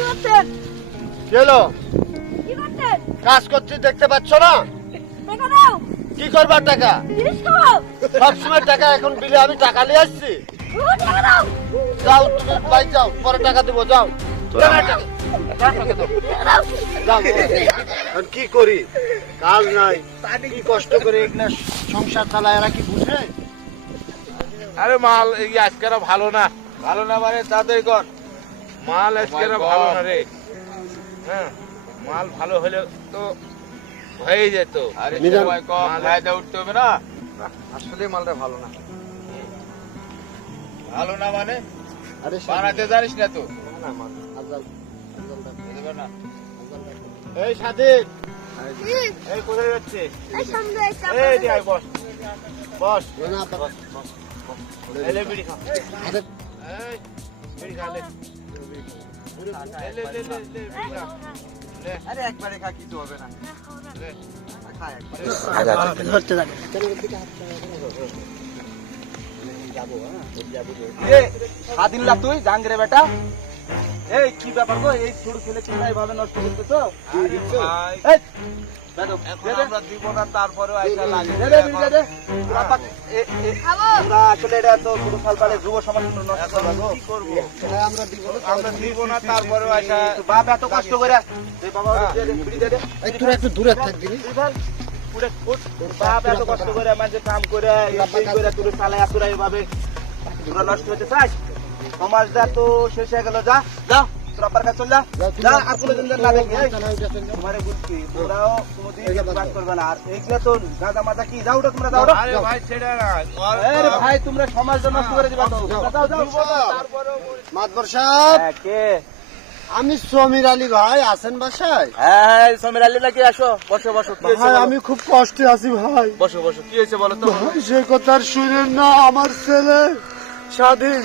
করছেন? কাজ করছি দেখতে পাচ্ছ না? কি করবার টাকা? সবসময় টাকা এখন বিলে আমি টাকা নিয়ে আসছি। যাও তুমি যাও পরে টাকা দেবো যাও। কি করি? কাজ নাই। কি কষ্ট করে এগুলা সংসার চালায় এরা কি বুঝে? আরে মাল এই আজকের ভালো না। ভালো না মানে তাদের কর মাল আজকের ভালো না রে। হ্যাঁ মাল ভালো হলে তো হয়ে যেত। আরে সবাই কম ফায়দা উঠতে হবে না। আসলে মালটা ভালো না। ভালো না মানে? আরে বানাতে জানিস না তো। না এই স্বাধীন এই কোথায় যাচ্ছে এই এই যে আয় বস। বস। এলে বিড়ি খা। এই, বিড়ি খা লে। লে, লে, লে, লে, আরে একবারে খা কিছু হবে না। লে। খা একবারে। ধরতে থাকে স্বাধীন লাগ তুই জাঙ্গরে বেটা। এই কি ব্যাপার গো? এই ছোট ছেলে নষ্ট করতেছো। তারপরে বাপ এত কষ্ট করে। একটু দূরে থাকবি বাপ এত কষ্ট করে কাম করে করে তোর চালায় তোরা এভাবে। তোরা নষ্ট হতে চাস? সমাজটা তো শেষ হয়ে গেল যা যা তোর আব্বার কাছে চল যা যা আর কোনোদিন যেন না তোমারে বলছি তোরাও কোনোদিন বাস করবে না। আর এইগুলা তো মাথা কি? যাও ওটা তোমরা যাও আরে ভাই ছেড়ে না। আরে ভাই তোমরা নষ্ট করে দিবা তো। যাও যাও মাতবর সাহেব হ্যাঁ, কে? আমি সমীর আলী ভাই আছেন বাসায়? হ্যাঁ সমীর আলী নাকি আসো বসো বসো ভাই আমি খুব কষ্টে আছি ভাই। বসো বসো কি হয়েছে বলো তো? ভাই, সে কথা শুনেন না আমার ছেলে। স্বাধীন।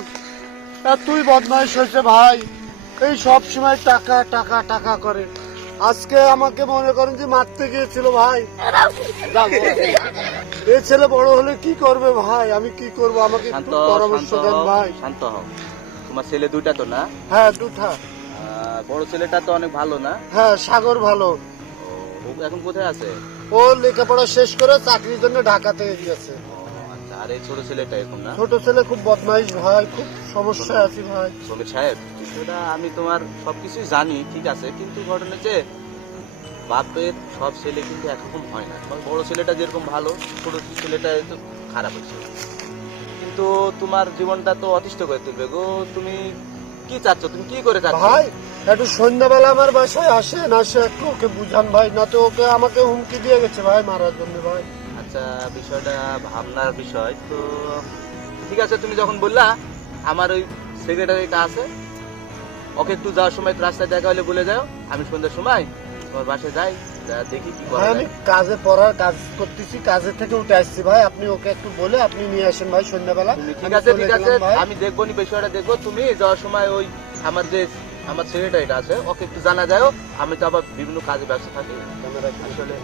তুই বদমাইশ হয়েছে ভাই। এই সব সময় টাকা টাকা টাকা করে। আজকে আমাকে মনে করেন যে মারতে গিয়েছিল ভাই। এ ছেলে বড় হলে কি করবে ভাই? আমি কি করব? আমাকে পরামর্শ দেন ভাই। শান্ত হও। তোমার ছেলে দুইটা তো না? হ্যাঁ দুটা বড় ছেলেটা তো অনেক ভালো না? হ্যাঁ সাগর ভালো। এখন কোথায় আছে? ও লেখাপড়া শেষ করে চাকরির জন্য ঢাকাতে গিয়েছে। আর এই ছোট ছেলেটা এখন না? ছোট ছেলে খুব বদমাইশ ভাই খুব সমস্যায় আছি ভাই। সমীর সাহেব বিষয়টা আমি তোমার সবকিছুই জানি ঠিক আছে? কিন্তু ঘটনা যে বাপের সব ছেলে কিন্তু একরকম হয় না। তোমার বড় ছেলেটা যেরকম ভালো ছোট ছেলেটা একটু খারাপ হয়েছে কিন্তু তোমার জীবনটা তো অতিষ্ঠ করে তুলবে গো। তুমি কি চাচ্ছ? তুমি কি করে চাচ্ছ? ভাই একটু সন্ধ্যাবেলা আমার বাসায় আসেন আসে একটু ওকে বুঝান ভাই না তো ওকে আমাকে হুমকি দিয়ে গেছে ভাই মারার জন্য ভাই। আচ্ছা বিষয়টা ভাবনার বিষয়। তো ঠিক আছে তুমি যখন বললা আমার ওই সেক্রেটারিটা আছে। ওকে একটু যাওয়ার সময় রাস্তায় দেখা হলে বলে যাও। আমি সন্ধ্যার সময় তোমার বাসায় যাই দেখি কি করা আমি কাজে পড়ার কাজ করতেছি কাজে থেকে উঠে আসছি ভাই। আপনি ওকে একটু বলে আপনি নিয়ে আসেন ভাই সন্ধ্যাবেলা। ঠিক আছে ঠিক আছে। আমি দেখব নি বিষয়টা দেখব। তুমি যাওয়ার সময় ওই আমার যে আমার সেক্রেটারিটা আছে ওকে একটু জানা যায় আমি তো আবার বিভিন্ন কাজে ব্যস্ত থাকি। আসলে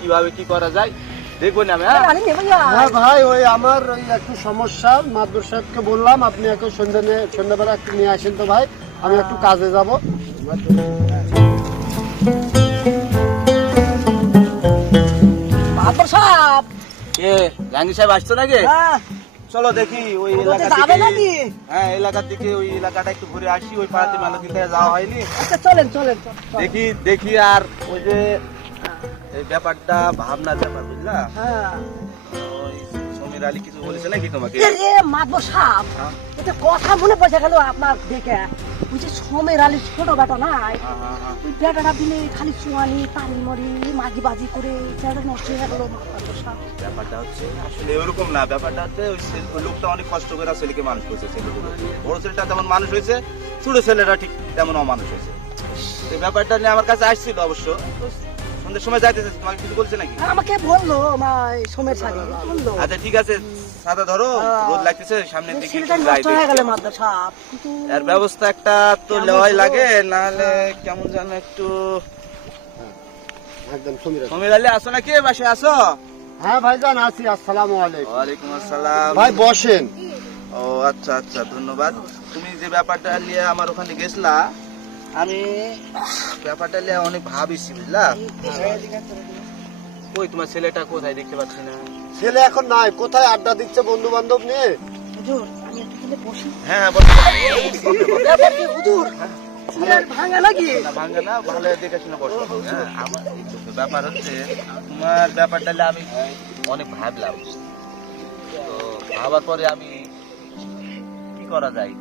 কীভাবে কি করা যায়? দেখব না হ্যাঁ? ভাই ওই আমার ওই একটু সমস্যা। মাদুর সাহেবকে বললাম আপনি একটু সন্ধ্যা সন্ধ্যাবেলা একটু নিয়ে আসেন তো ভাই আমি একটু কাজে যাব। বাবর সাহেব! কে? জাহাঙ্গীর সাহেব আসছো নাকি? হ্যাঁ। চলো দেখি ওই এলাকা নাকি? হ্যাঁ এলাকার দিকে ওই এলাকাটা একটু ঘুরে আসি ওই পাড়াতে মেলা যাওয়া হয়নি। আচ্ছা চলেন চলেন চলেন। দেখি দেখি আর ওই যে এই ব্যাপারটা ব্যাপার বুঝলা? হ্যাঁ। সমীর আলী কিছু বলেছে নাকি তোমাকে? এ মাদবর সাহেব হ্যাঁ। এটা কথা মনে পড়ে গেল আপনার দেখে। ওই যে সমের আলী ছোট বেটা হ্যাঁ। ওই বেটাটা দিলে খালি চুয়ানি পানি মরি মাগি বাজি করে ছেলেটা নষ্ট গেল ব্যাপারটা হচ্ছে আসলে ওরকম না। ব্যাপারটা হচ্ছে ওই লোকটা অনেক কষ্ট করে ছেলেকে মানুষ করেছে ছেলেগুলো বড় ছেলেটা যেমন মানুষ হয়েছে ছোট ছেলেরা ঠিক তেমন অমানুষ হয়েছে। এই ব্যাপারটা নিয়ে আমার কাছে আসছিল অবশ্য। সন্ধ্যের সময় যাইতেছে তোমাকে কিছু বলছে নাকি? আমাকে বলল শাড়ি বলল। আচ্ছা ঠিক আছে সাদা ধরো রোদ লাগতেছে সামনের দিকে যাই হয়ে এর ব্যবস্থা একটা তো ছিল? লাগে নাহলে কেমন যেন একটু একদম সমীর সমীর আলী আসো নাকি? বাসে আসো। হ্যাঁ ভাইজান আছি আসসালামু আলাইকুম। ওয়ালাইকুম আসসালাম। ভাই বসেন। ও আচ্ছা আচ্ছা ধন্যবাদ। তুমি যে ব্যাপারটা নিয়ে আমার ওখানে গেছলা আমি ব্যাপারটা নিয়ে অনেক ভাবিছি বুঝলা? কই তোমার ছেলেটা কোথায় দেখতে পাচ্ছি না? ছেলে এখন নাই কোথায় আড্ডা দিচ্ছে বন্ধু বান্ধব নিয়ে হ্যাঁ হ্যাঁ হুজুর? ভাঙা না ভালো দেখে শুনে হ্যাঁ আমার ব্যাপার হচ্ছে তোমার ব্যাপারটা আমি অনেক ভাবলাম। তো ভাবার পরে আমি কি করা যায়?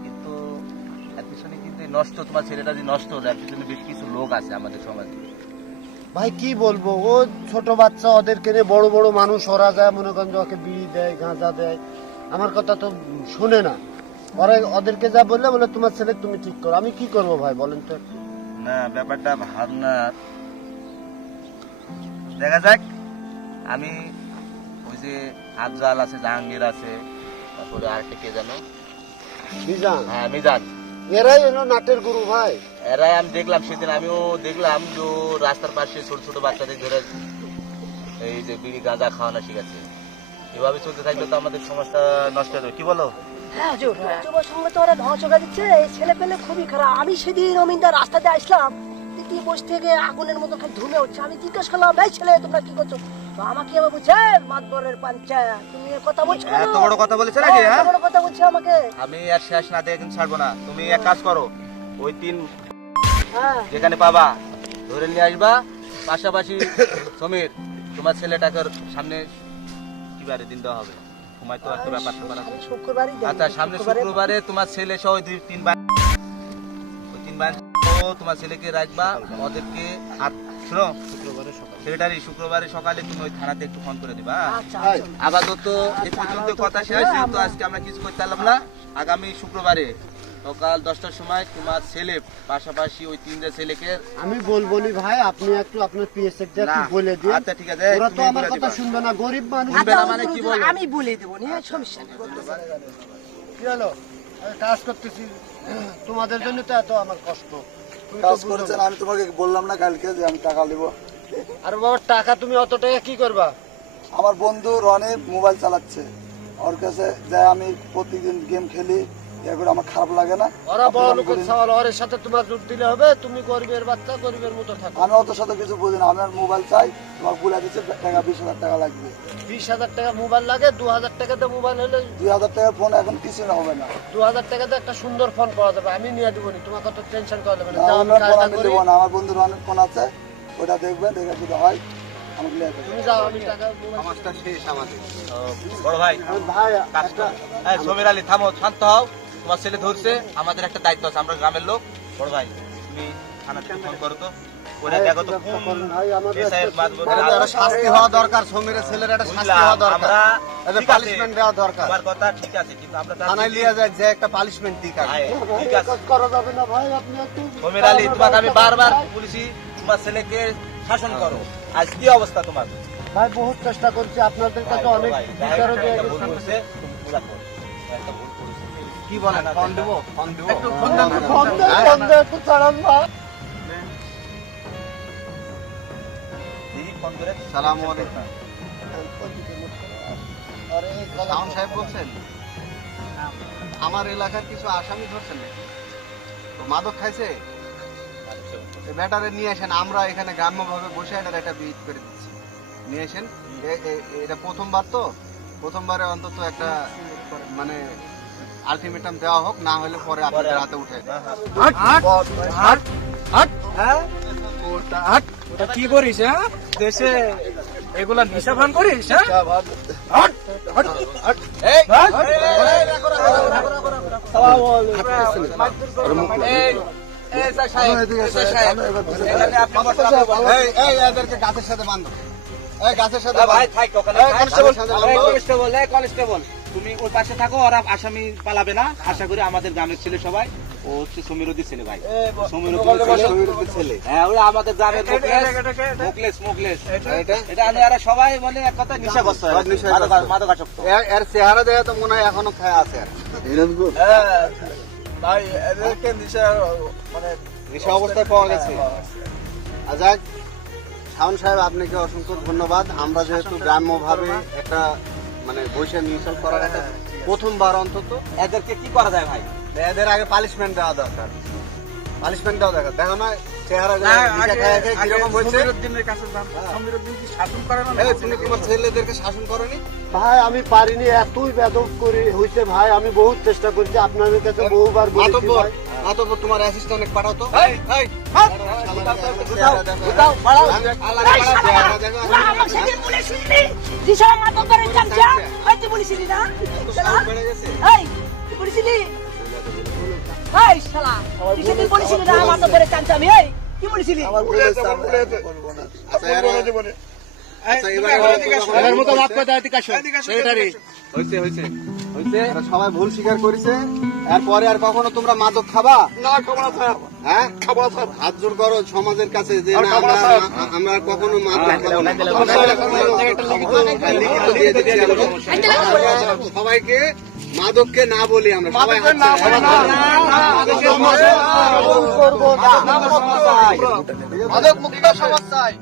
পিছনে কিন্তু নষ্ট তোমার ছেলেটা যে নষ্ট হলো এর পিছনে বেশ কিছু লোক আছে আমাদের সমাজে। ভাই কি বলব? ও ছোট বাচ্চা ওদেরকে নিয়ে বড় বড় মানুষ ওরা যায় মনে করেন যে ওকে বিড়ি দেয় গাঁজা দেয়। আমার কথা তো শুনে না। ওরা ওদেরকে যা বললে বলে তোমার ছেলে তুমি ঠিক করো। আমি কি করব ভাই বলেন তো। না ব্যাপারটা ভাবনার দেখা যাক। আমি ওই যে আফজাল আছে জাহাঙ্গীর আছে তারপরে আরেকটা কে জানো মিজান। হ্যাঁ মিজান। এরাই এলো নাটের গুরু ভাই। এরাই আমি দেখলাম সেদিন আমিও দেখলাম যে ও রাস্তার পাশে ছোট ছোট বাচ্চাদের ধরে এই যে বিড়ি গাঁজা খাওয়ানো শিখাচ্ছে। এভাবে চলতে থাকলে তো আমাদের সমাজটা নষ্ট হয়ে যাবে। কি বলো? হ্যাঁ হুজুর যুব সঙ্গে তো ওরা ধ্বংসকা দিচ্ছে। এই ছেলে পেলে খুবই খারাপ। আমি সেদিন অমিনদার রাস্তাতে আসলাম দিদি বসে থেকে আগুনের মতো খালি ধুমে উঠছে। আমি জিজ্ঞেস করলাম ভাই ছেলে তোমরা কি করছ? তো আমাকে আবার বলছে মাতবরের পাঞ্চায়েত তুমি এ কথা বলছো কেন? এত বড় কথা বলেছে নাকি, হ্যাঁ, এত হ্যাঁ? বড় কথা বলছে আমাকে আমি আর শেষ না দিয়ে কিন্তু ছাড়বো না তুমি এক কাজ করো ওই তিন হ্যাঁ যেখানে পাবা ধরে নিয়ে আসবা পাশাপাশি সমীর তোমার ছেলেটাকে ওর সামনে কিবারে দিন দেওয়া হবে তোমার তো একটা ব্যাপার স্যাপার আছে। আমি শুক্রবারই দেব। আচ্ছা সামনে শুক্রবারে- শুক্রবারে তোমার ছেলে সহ ওই দুই তিন বার ওই তিন বার তোমার ছেলেকে রাখবা ওদেরকে হাত শোনো সেক্রেটারি শুক্রবারে সকালে তুমি ওই থানাতে একটু ফোন করে দিবা হ্যাঁ? আচ্ছা আচ্ছা। আপাতত এই পর্যন্ত কথা শেষ যেহেতু আজকে আমরা কিছু করতে পারলাম না আগামী শুক্রবারে সকাল দশটার সময় তোমার ছেলে পাশাপাশি ওই তিনটা ছেলেকে আমি বলব নি ভাই আপনি একটু আপনার একটু বলে দিন। আচ্ছা ঠিক আছে ওরা তো আমার কথা শুনবে না গরিব মানুষ। আচ্ছা, মানে কি আমি বলে দেবো নিয়ে সমস্যা নেই। কি হলো? কাজ করতেছি। তোমাদের জন্য তো এত আমার কষ্ট। কাজ করেছেন আমি তোমাকে বললাম না কালকে যে আমি টাকা নিব আর বাবা টাকা তুমি অত টাকা কি করবা? আমার বন্ধু রনে মোবাইল চালাচ্ছে। ওর কাছে যাই আমি প্রতিদিন গেম খেলি এগুলো আমার খারাপ লাগে না। ওরা বড় লোকের সওয়াল ওর সাথে তোমার জোট দিলে হবে তুমি গরিবের বাচ্চা গরিবের মতো থাকো। আমি অত সাথে কিছু বুঝি না আমার মোবাইল চাই তোমার বলে দিচ্ছে টাকা বিশ হাজার টাকা লাগবে। বিশ হাজার টাকা মোবাইল লাগে দু হাজার টাকাতে মোবাইল হলে দুই হাজার টাকার ফোন এখন কিছু না হবে না। দু হাজার টাকাতে একটা সুন্দর ফোন পাওয়া যাবে আমি নিয়ে দেবো নি তোমাকে তো টেনশন করা যাবে না। আমি দেবো না আমার বন্ধুর অনেক ফোন আছে ওটা দেখবেন দেখে যদি হয় আমাকে তুমি যাও আমি টাকা মোবাইল সমাজটা শেষ আমাদের। বড় ভাই ভাই সমীর আলী থামো শান্ত হও। তোমার ছেলে ধরছে আমাদের একটা দায়িত্ব আছে আমরা গ্রামের লোক। বড় ভাই তুমি থানা থেকে ফোন করো তো। শাস্তি হওয়া দরকার সমীরের ছেলের একটা শাস্তি হওয়া দরকার। পানিশমেন্ট দেওয়া দরকার। তোমার কথা ঠিক আছে কিন্তু আমরা থানায় যে একটা পানিশমেন্ট দিক ভাই, ভাই, ঠিক আছে। করা যাবে না ভাই আপনি একটু সমীর আলী তোমাকে আমি বারবার বলেছি তোমার ছেলেকে শাসন করো। আজ কি অবস্থা তোমার? ভাই বহুত চেষ্টা করছি আপনাদের কাছে অনেক বিচারও দিয়ে গেছে। একটা ভুল। কি বলেন? না, ফোন দেবো? ফোন দেবো। একটু ফোন ফোন দে ফোন একটু ছাড়ান না। সালাম আলাইকুম। আরে সাহেব বলছেন? আমার এলাকার কিছু আসামি ধরছেন তো মাদক খাইছে? ব্যাটারে নিয়ে আসেন আমরা এখানে গ্রাম্যভাবে বসে এটার একটা বিট করে দিচ্ছি। নিয়ে আসেন। এটা প্রথমবার তো? প্রথমবারে অন্তত একটা মানে আলটিমেটাম দেওয়া হোক না হলে পরে আপনাদের হাতে উঠে। ওটা কি করিস হ্যাঁ? দেশে এগুলা নিশা ভান করিস হ্যাঁ? এই, হ্যাঁ? এই, এই, এসআই সাহেব, এসআই সাহেব, এখানে আপনি বসে বলুন। এই এই এদেরকে গাছের সাথে এই গাছের সাথে। কনস্টেবল, কনস্টেবল, তুমি ওর পাশে থাকো ওরা আসামি পালাবে না। আশা করি আমাদের গ্রামের ছেলে সবাই। ও হচ্ছে সমীরুদ্দির ছেলে ভাই। ছেলে ছেলে। হ্যাঁ ওরা আমাদের গ্রামের মুকলেশ মুকলেশ এটা আমি আর সবাই মানে এক কথা নিশাগ্রস্ত হয়ে গেছে। মাদকাসক্ত। এর- চেহারা দেখে তো মনে হয় এখনও খায় আছে। আর ভাই এদেরকে নিশা মানে নেশা অবস্থায় পাওয়া গেছে। আর যাক শাওন সাহেব আপনাকে অসংখ্য ধন্যবাদ। আমরা যেহেতু গ্রাম্য গ্রাম্যভাবে একটা মানে বৈশাখ মিউচুয়াল করার একটা প্রথমবার অন্তত। এদেরকে কি করা যায় ভাই? এদের আগে পালিশমেন্ট দেওয়া দরকার। পালিশমেন্ট দেওয়া দরকার। দেখো না ভাই আমি পারিনি এতই বেদব করে হইছে ভাই আমি বহুত চেষ্টা করেছি আপনাদের কাছে বহুবার তোমার অ্যাসিস্ট্যান্ট পাঠাও তো এই, এই, হাত! চেহারা দেখো। উঠাও, বাড়াও। এই শালা! তোরা আমাকে সেদিন বলেছিলি, দিশা মাতব্বরের চামচা? ওই তুই বলেছিলি না? শালা? বেড়ে গেছে এই, তুই বলেছিলি? এই শালা, তুই সেদিন বলেছিলি না মাতব্বরের চামচা আমি, এই, কি বলেছিলি? আমার ভুল হয়েছে, আমি আর করব না। আচ্ছা এরা- আচ্ছা, এবার মতো মাফ করে দাও, এদিকে আসো। সেক্রেটারি। হয়েছে, হয়েছে, হয়েছে। সবাই ভুল স্বীকার করেছে এরপরে আর কখনো তোমরা মাদক খাবা না, খাব না, স্যার। হ্যাঁ খাব না, স্যার। হাত জোর করো সমাজের কাছে যে আমরা। আমরা কখনো মাদক খাব না। আমার হ্যাঁ, আমরা। আমরা সবাইকে মাদককে না বলি আমরা সবাই। মাদক মুক্ত সমাজ সমাজ চাই।